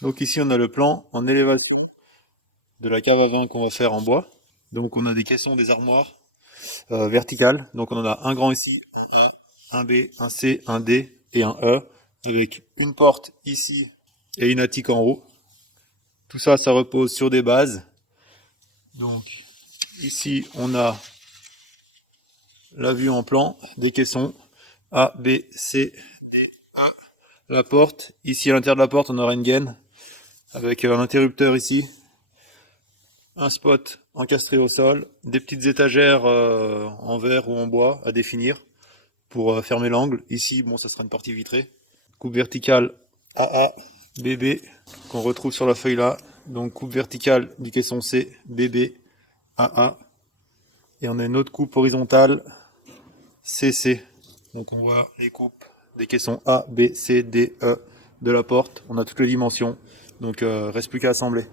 Donc ici on a le plan en élévation de la cave à vin qu'on va faire en bois. Donc on a des caissons, des armoires verticales. Donc on en a un grand ici, un A, un B, un C, un D et un E, avec une porte ici et une attique en haut. Tout ça, ça repose sur des bases. Donc ici on a la vue en plan des caissons A, B, C, la porte. Ici à l'intérieur de la porte on aura une gaine avec un interrupteur ici, un spot encastré au sol, des petites étagères en verre ou en bois à définir pour fermer l'angle. Ici, bon, ça sera une partie vitrée. Coupe verticale AA, BB, qu'on retrouve sur la feuille là. Donc coupe verticale du caisson C, BB, AA. Et on a une autre coupe horizontale CC. Donc on voit les coupes des caissons A, B, C, D, E de la porte. On a toutes les dimensions. Donc reste plus qu'à assembler.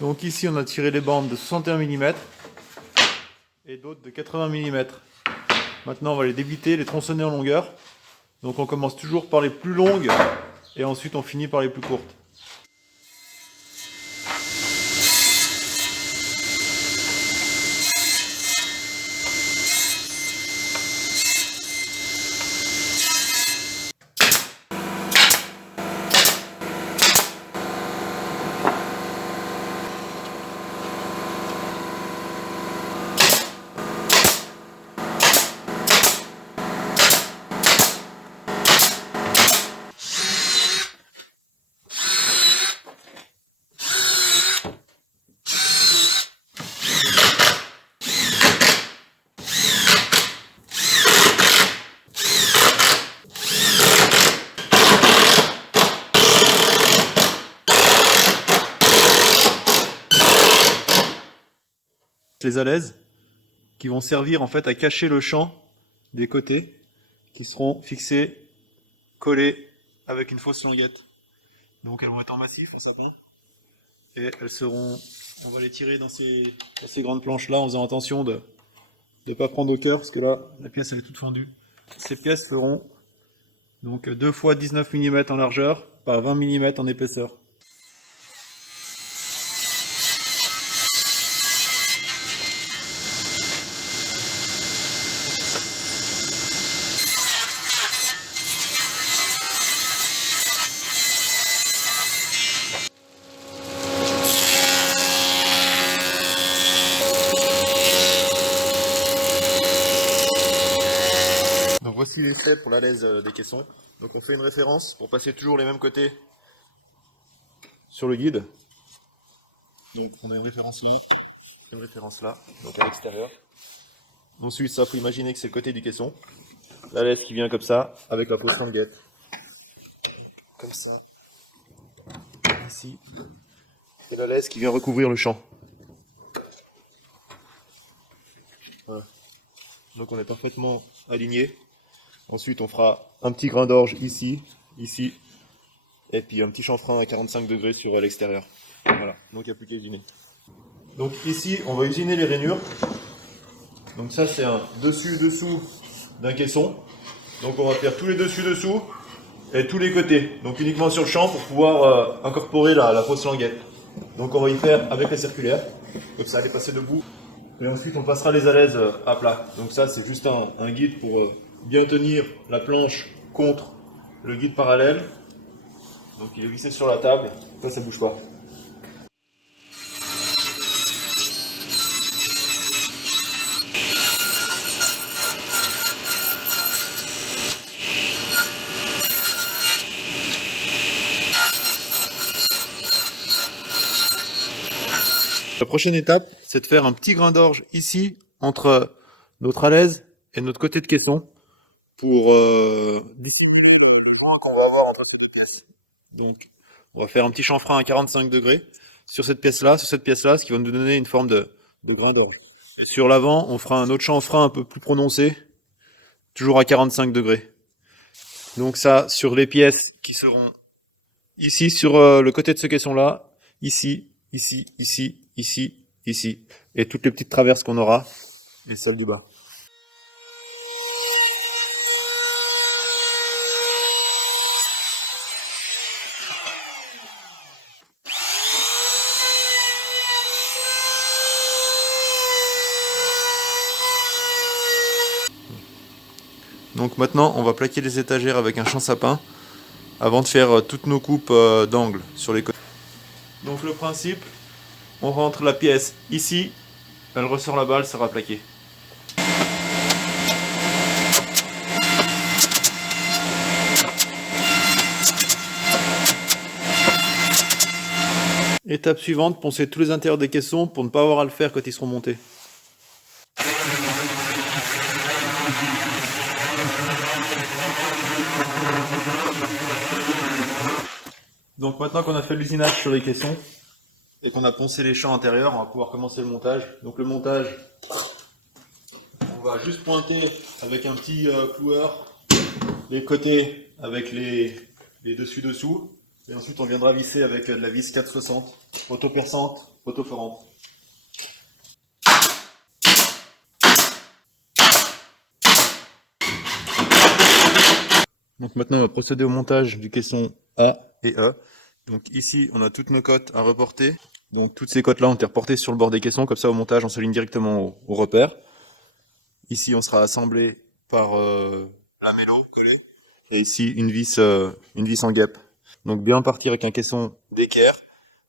Donc ici on a tiré les bandes de 61 mm et d'autres de 80 mm. Maintenant on va les débiter, les tronçonner en longueur. Donc on commence toujours par les plus longues et ensuite on finit par les plus courtes. Les alaises qui vont servir en fait à cacher le champ des côtés qui seront fixés, collés avec une fausse languette. Donc elles vont être en massif, en sapin. Et elles seront, on va les tirer dans ces grandes planches là en faisant attention de ne pas prendre hauteur parce que là la pièce elle est toute fendue. Ces pièces feront donc 2 fois 19 mm en largeur par 20 mm en épaisseur. Donc voici l'essai pour la laise des caissons. Donc on fait une référence pour passer toujours les mêmes côtés sur le guide. Donc on a une référence là, donc à l'extérieur. Ensuite ça faut imaginer que c'est le côté du caisson. La laisse qui vient comme ça, avec la fausse languette. Comme ça. Ici. Et la laisse qui vient recouvrir le champ. Voilà. Donc on est parfaitement aligné. Ensuite on fera un petit grain d'orge ici, ici, et puis un petit chanfrein à 45 degrés sur l'extérieur. Voilà, donc il n'y a plus qu'à usiner. Donc ici on va usiner les rainures. Donc ça c'est un dessus-dessous d'un caisson. Donc on va faire tous les dessus-dessous et tous les côtés. Donc uniquement sur le champ pour pouvoir incorporer la fausse languette. Donc on va y faire avec la circulaire, comme ça elle est passée debout. Et ensuite on passera les alaises à plat. Donc ça c'est juste un guide pour bien tenir la planche contre le guide parallèle. Donc il est vissé sur la table, ça bouge pas. La prochaine étape, c'est de faire un petit grain d'orge ici, entre notre alaise et notre côté de caisson, pour dissimuler le vent qu'on va avoir entre toutes les pièces. Donc, on va faire un petit chanfrein à 45 degrés sur cette pièce-là, ce qui va nous donner une forme de grain d'orge. Sur l'avant, on fera un autre chanfrein un peu plus prononcé, toujours à 45 degrés. Donc ça, sur les pièces qui seront ici, sur le côté de ce caisson-là, ici, ici, ici, ici, ici. Et toutes les petites traverses qu'on aura, et celles du bas. Donc maintenant, on va plaquer les étagères avec un champ sapin avant de faire toutes nos coupes d'angle sur les côtés. Donc le principe, on rentre la pièce ici, elle ressort là-bas, elle sera plaquée. Étape suivante, poncer tous les intérieurs des caissons pour ne pas avoir à le faire quand ils seront montés. Donc maintenant qu'on a fait l'usinage sur les caissons et qu'on a poncé les champs intérieurs, on va pouvoir commencer le montage. Donc le montage, on va juste pointer avec un petit cloueur les côtés avec les dessus-dessous. Et ensuite on viendra visser avec de la vis 460, auto-perçante, auto-forante. Donc maintenant on va procéder au montage du caisson A et E. Donc ici on a toutes nos cotes à reporter. Donc toutes ces cotes là ont été reportées sur le bord des caissons, comme ça au montage on s'aligne directement au repère. Ici on sera assemblé par lamello collé. Et ici une vis en guêpe. Donc bien partir avec un caisson d'équerre,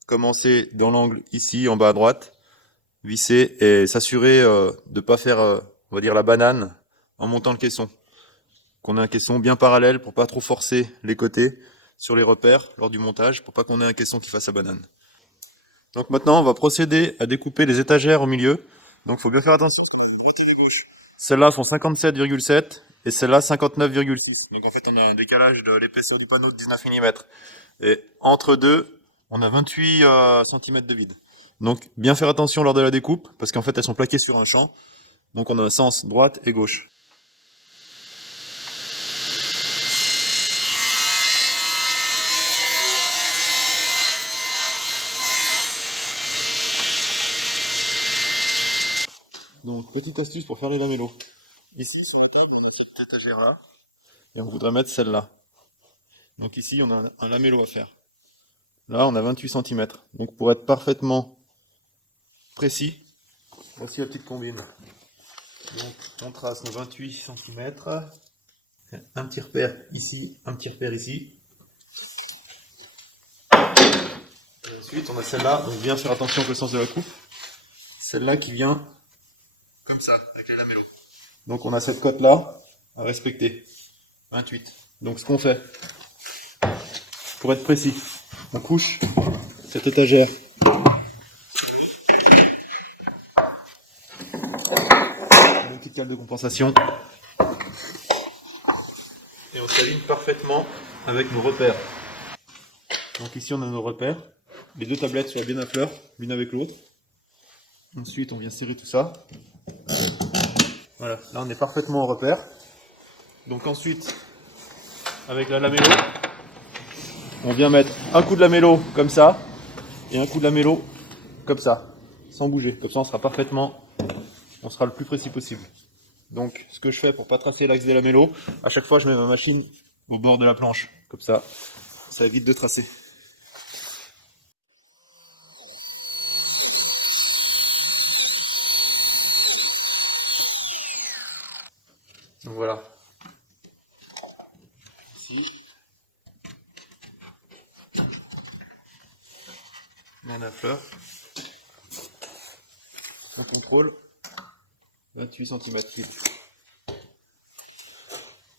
commencer dans l'angle ici en bas à droite, visser et s'assurer de ne pas faire on va dire la banane en montant le caisson. Qu'on ait un caisson bien parallèle pour pas trop forcer les côtés sur les repères lors du montage, pour pas qu'on ait un caisson qui fasse la banane. Donc maintenant on va procéder à découper les étagères au milieu. Donc il faut bien faire attention. Celles-là sont 57,7 et celles-là 59,6. Donc en fait on a un décalage de l'épaisseur du panneau de 19 mm. Et entre deux, on a 28 cm de vide. Donc bien faire attention lors de la découpe, parce qu'en fait elles sont plaquées sur un champ. Donc on a un sens droite et gauche. Donc petite astuce pour faire les lamellos. Ici sur la table on a cette étagère là, et on voudrait mettre celle-là. Donc ici on a un lamello à faire. Là on a 28 cm. Donc pour être parfaitement précis, voici la petite combine. Donc on trace nos 28 cm. Un petit repère ici, un petit repère ici. Et ensuite on a celle-là, donc bien faire attention avec le sens de la coupe. Celle-là qui vient comme ça, avec les lamellos. Donc on a cette cote-là à respecter. 28. Donc ce qu'on fait, pour être précis, on couche cette étagère. Une petite cale de compensation. Et on s'aligne parfaitement avec nos repères. Donc ici on a nos repères. Les deux tablettes soient bien à fleur, l'une avec l'autre. Ensuite on vient serrer tout ça. Voilà, là on est parfaitement au repère. Donc ensuite, avec la lamello, on vient mettre un coup de lamello comme ça, et un coup de lamello comme ça, sans bouger. Comme ça on sera parfaitement, on sera le plus précis possible. Donc ce que je fais pour pas tracer l'axe des lamellos, à chaque fois je mets ma machine au bord de la planche. Comme ça évite de tracer. Donc voilà. Ici. Bien à fleur. On contrôle. 28 cm.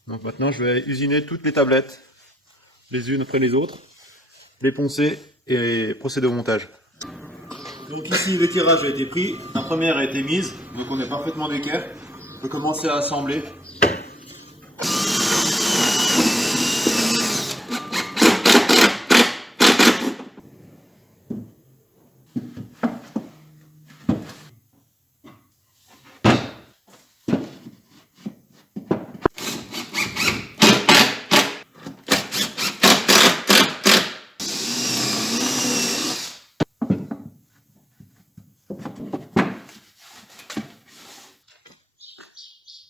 Donc maintenant je vais usiner toutes les tablettes, les unes après les autres, les poncer et procéder au montage. Donc ici l'équerrage a été pris, la première a été mise, donc on est parfaitement d'équerre. On peut commencer à assembler.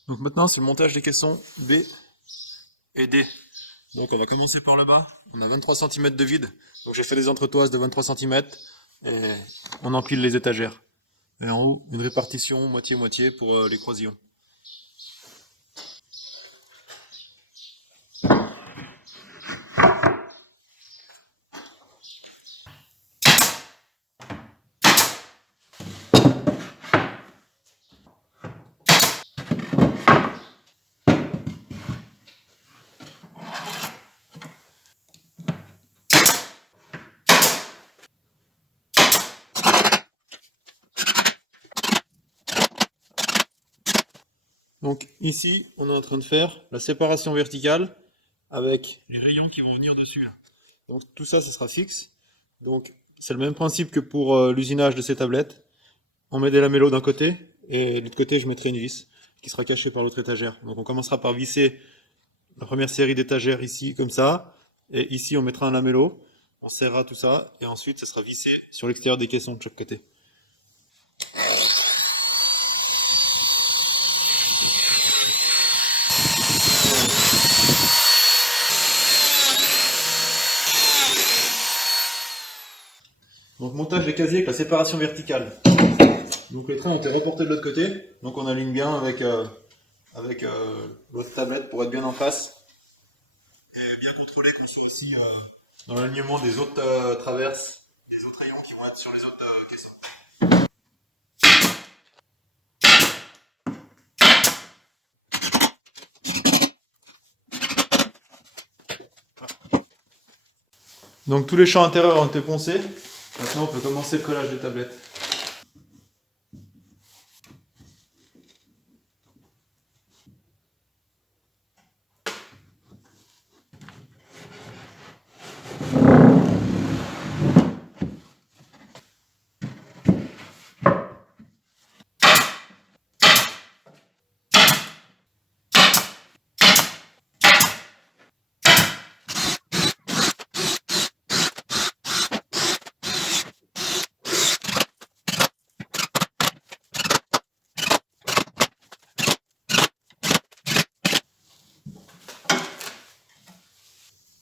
Donc maintenant, c'est le montage des caissons B et D. Donc on va commencer par le bas. On a 23 cm de vide. Donc j'ai fait des entretoises de 23 cm et on empile les étagères. Et en haut, une répartition moitié-moitié pour les croisillons. Donc ici, on est en train de faire la séparation verticale avec les rayons qui vont venir dessus. Donc tout ça, ça sera fixe. Donc c'est le même principe que pour l'usinage de ces tablettes. On met des lamellos d'un côté et de l'autre côté, je mettrai une vis qui sera cachée par l'autre étagère. Donc on commencera par visser la première série d'étagères ici, comme ça. Et ici, on mettra un lamello. On serrera tout ça et ensuite, ça sera vissé sur l'extérieur des caissons de chaque côté. Donc montage des casiers avec la séparation verticale. Donc les trains ont été reportés de l'autre côté, donc on aligne bien avec l'autre tablette pour être bien en face et bien contrôler qu'on soit aussi dans l'alignement des autres traverses, des autres rayons qui vont être sur les autres caissons. Donc tous les champs intérieurs ont été poncés, maintenant on peut commencer le collage des tablettes.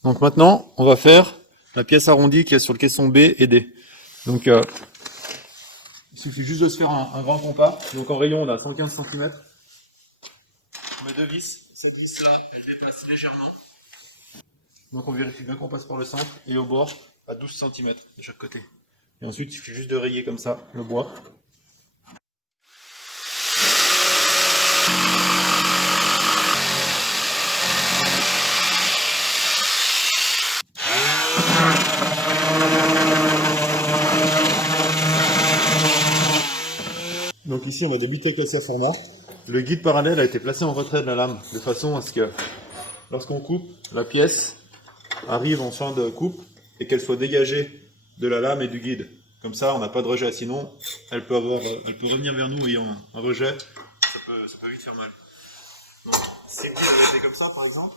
Donc maintenant, on va faire la pièce arrondie qui est sur le caisson B et D. Donc il suffit juste de se faire un grand compas. Donc en rayon, on a 115 cm. On met deux vis. Cette vis-là, elle dépasse légèrement. Donc on vérifie bien qu'on passe par le centre et au bord à 12 cm de chaque côté. Et ensuite, il suffit juste de rayer comme ça le bois. Donc ici, on a des bitek classés à format. Le guide parallèle a été placé en retrait de la lame, de façon à ce que lorsqu'on coupe, la pièce arrive en fin de coupe et qu'elle soit dégagée de la lame et du guide. Comme ça, on n'a pas de rejet. Sinon, elle peut revenir vers nous ayant un rejet. Ça peut vite faire mal. Donc, si le guide avait été comme ça, par exemple,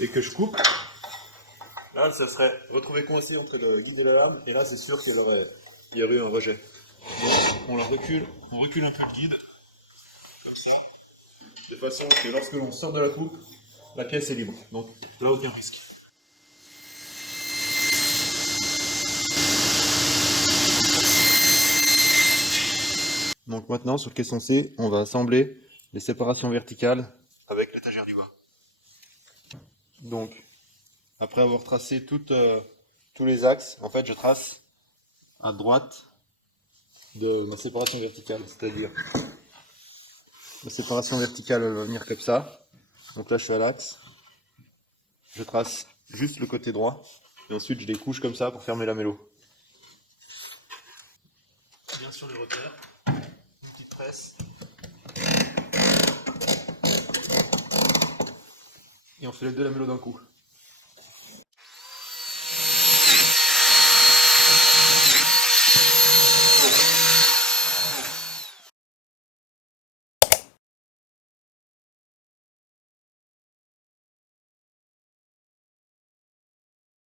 et que je coupe, là, ça serait retrouvé coincé entre le guide et la lame, et là, c'est sûr qu'il y aurait eu un rejet. Donc, on recule un peu le guide, comme ça, de façon que lorsque l'on sort de la coupe, la pièce est libre. Donc, là, aucun risque. Donc maintenant, sur le caisson C, on va assembler les séparations verticales avec l'étagère du bas. Donc, après avoir tracé tous les axes, en fait, je trace à droite de ma séparation verticale, c'est-à-dire la séparation verticale elle va venir comme ça. Donc là, je suis à l'axe. Je trace juste le côté droit, et ensuite je les couche comme ça pour faire mes lamellos. Bien sur les repères, une petite presse. Et on fait les deux lamellos d'un coup.